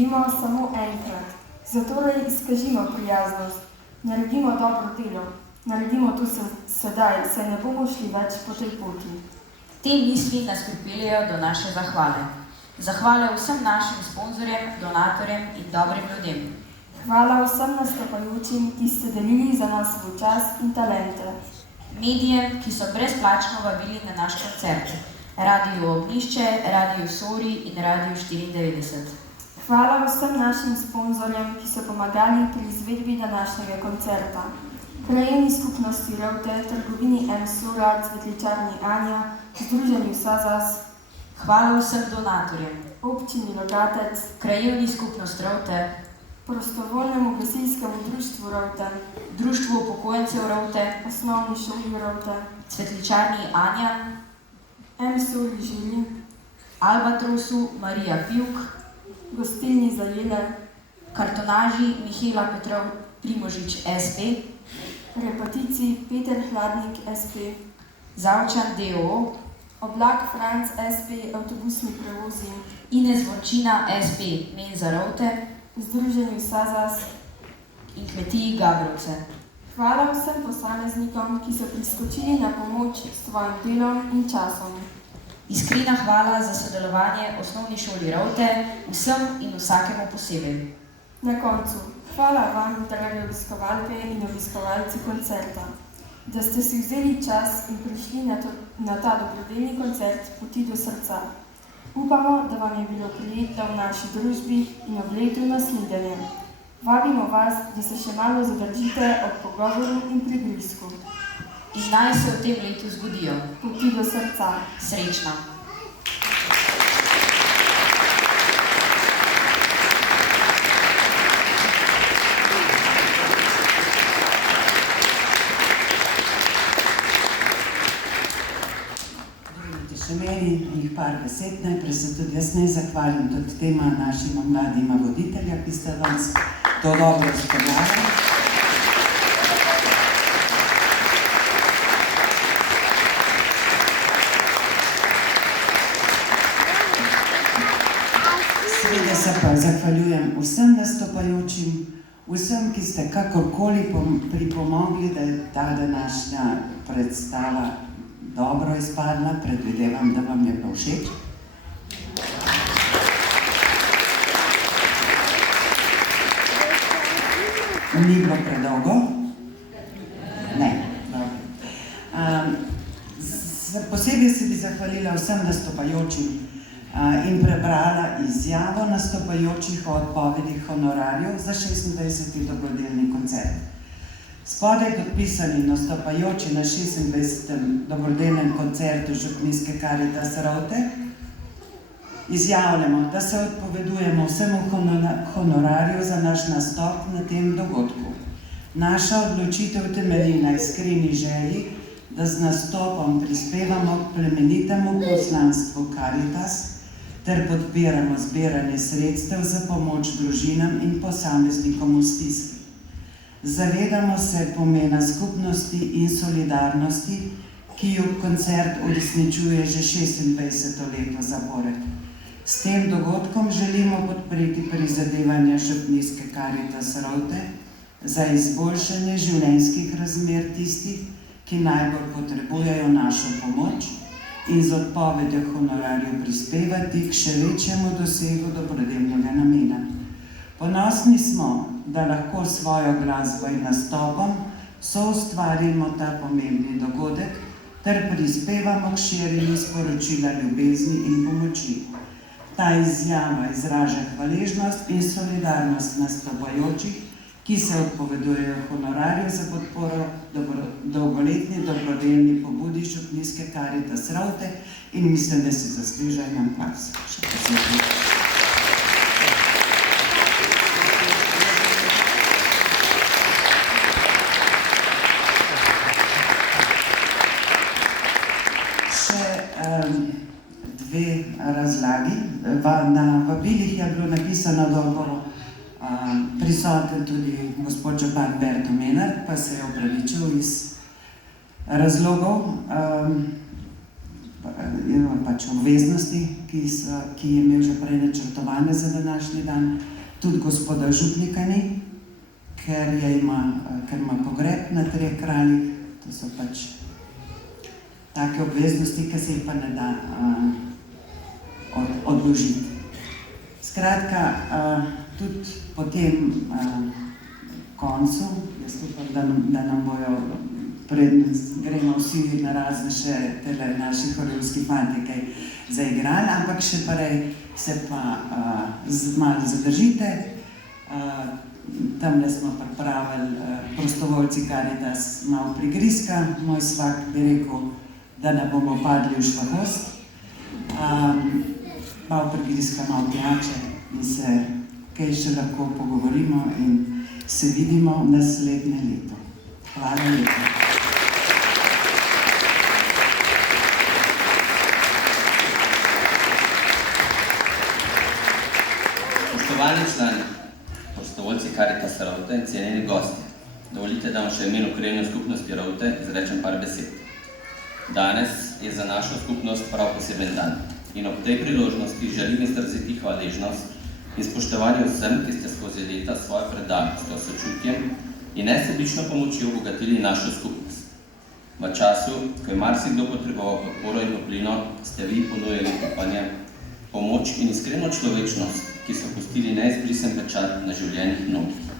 živimo samo enkrat. Zatorej izkažimo prijaznost, naredimo dobro delo, naredimo to sedaj, saj ne bomo šli več po tej poti. Te misli nas pripeljejo do naše zahvale. Zahvale vsem našim sponzorjem, donatorjem in dobrim ljudem. Hvala vsem nastopajočim, ki ste delili za nas svoj čas in talente. Medijem, ki so brezplačno vabili na naš koncert. Radio Ognjišče, Radio Sori in Radio 94. Hvala vsem našim sponzorjem, ki so pomagali pri izvedbi današnjega koncerta. Krajevni skupnosti Rovte, trgovini M-Sora, cvetličarni Anja, združenju Sazas. Hvala vsem donatorjem. Občini Logatec, Krajevni skupnost Rovte, Prostovoljnemu gasilskemu društvu Rovte, Društvu upokojencev Rovte, Osnovni šoli Rovte, cvetličarni Anja, M-Sori Žili, Albatrosu Marija Pivk, Gostilni Zajele, kartonaži Mihela Petrov Primožič SP, Repatici Peter Hladnik SP, Zavčan DOO, Oblak Franc SP avtobusni prevozi, Ines Vončina SP Menza Rovte, Združenju Sazas in kmetiji Gabrovce. Hvala vsem posameznikom, ki so priskočili na pomoč s svojim delom in časom. Iskrena hvala za sodelovanje Osnovni šoli Rovte, vsem in vsakemu posebej. Na koncu, hvala vam, drage obiskovalke in obiskovalci koncerta, da ste si vzeli čas in prišli na ta dobrodelni koncert Poti do srca. Upamo, da vam je bilo prijetno v naši družbi in ob letu naslednje. Vabimo vas, da se še malo zadržite ob pogovoru in prigrizku. In naj se v tem letu zgodijo. Poti do srca. Srečno! Še meni jih par besed, najprej se tudi jaz ne zahvalim tudi tema našima mladima voditelja, ki ste danes to dobro izpeljali. Seveda se pa zahvaljujem vsem nastopajočim, vsem, ki ste kakorkoli pripomogli, da je ta današnja predstava dobro izpadla, predvidevam, da vam je bilo všeč. Ni bilo predolgo? Ne, dobro. Posebej se bi zahvalila vsem nastopajočim in prebrala izjavo nastopajočih o odpovedih honorarjev za 26. dobrodelni koncert. Spodaj podpisani nastopajoči na 26. dobrodelnem koncertu Župnijske Karitas Rovte izjavljamo, da se odpovedujemo vsemu honorarju za naš nastop na tem dogodku. Naša odločitev temelji na iskreni želji, da z nastopom prispevamo k plemenitemu poslanstvu Karitas ter podpiramo zbiranje sredstev za pomoč družinam in posameznikom v stiski. Zavedamo se pomena skupnosti in solidarnosti, ki jo koncert uresničuje že 26. leto zapored. S tem dogodkom želimo podpreti prizadevanja Župnijske Karitas Rovte za izboljšanje življenjskih razmer tistih, ki najbolj potrebujejo našo pomoč in z odpovedjo honorarjev prispevati k še večjemu dosegu dobrodelnega namena. Ponosni smo, da lahko svojo glasbo in nastopom soustvarimo ta pomembni dogodek ter prispevamo k širjenju sporočila ljubezni in pomoči. Ta izjava izraža hvaležnost in solidarnost nastopajočih, ki se odpovedujejo honorarju za podporo dolgoletni dobrodelni pobudi Župnijske Karitas Rovte in mislim, da si zaslužijo en aplavz. Dve razlagi. Na vabilih je bilo napisano, da bo prisoten tudi gospod župan Berto Menard, pa se je opravičil iz razlogov. pač obveznosti, ki je imel že prej načrtovane za današnji dan. Tudi gospoda župnika ni, ker ima pogreb na 3 kraljih. To so pač take obveznosti, ki se jih pa ne da odložiti. Skratka, tudi po tem koncu, jaz upam, da nam bojo gremo vsi na razne še tele naši horejski fanti kaj zaigrali, ampak še prej se pa malo zadržite. Tamle smo pripravili prostovoljci Karitas malo prigrizka. Moj svak bi rekel, da ne bomo padli v švahost. Malo prigrizka, malo pijače in se kaj še lahko pogovorimo in se vidimo naslednje leto. Hvala lepa. Spoštovani člani, prostovoljci Karitasa Rovte in cenjeni gosti, dovolite, da vam še v imenu krajevne skupnosti Rovte izrečem par besed. Danes je za našo skupnost prav poseben dan in ob tej priložnosti želim izraziti hvaležnost in spoštovanje vsem, ki ste skozi leta svojo predanostjo, sočutjem in nesebično pomočjo obogatili našo skupnost. V času, ko je marsikdo potreboval podporo in toplino, ste vi ponujali upanje, pomoč in iskreno človečnost, ki so pustili neizbrisen pečat na življenjih mnogih.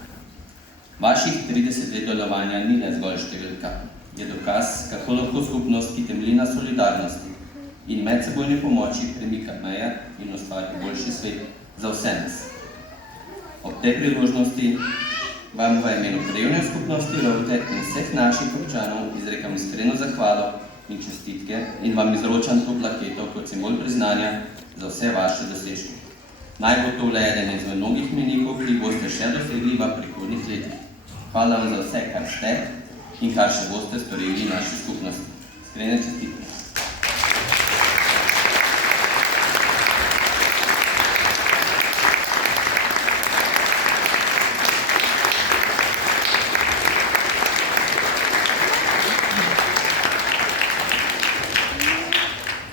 Vaših 30 let delovanja ni le zgolj številka, je dokaz, kako lahko skupnost, ki temelji na solidarnosti in medsebojni pomoči, premika meje in ustvari boljši svet za vse nas. Ob tej priložnosti vam v imenu krajevne skupnosti Rovte in vseh naših občanov izrekam iskreno zahvalo in čestitke in vam izročam to plaketo kot simbol priznanja za vse vaše dosežke. Naj bo to le eden izmed mnogih mejnikov, ki boste še dosegli v prihodnjih letih. Hvala vam za vse, kar ste in kar še boste storili v naši skupnosti. Iskrene čestitke.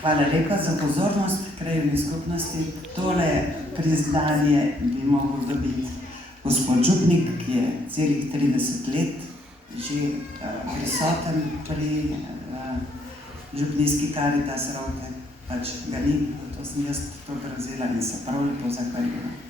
Hvala lepa za pozornost krajevni skupnosti. Tole priznanje bi mogel dobiti gospod župnik, ki je celih 30 let že prisoten pri župnijski Karitas Rovte. Pač ga ni, zato sem jaz to prevzela in se prav lepo zahvaljujem.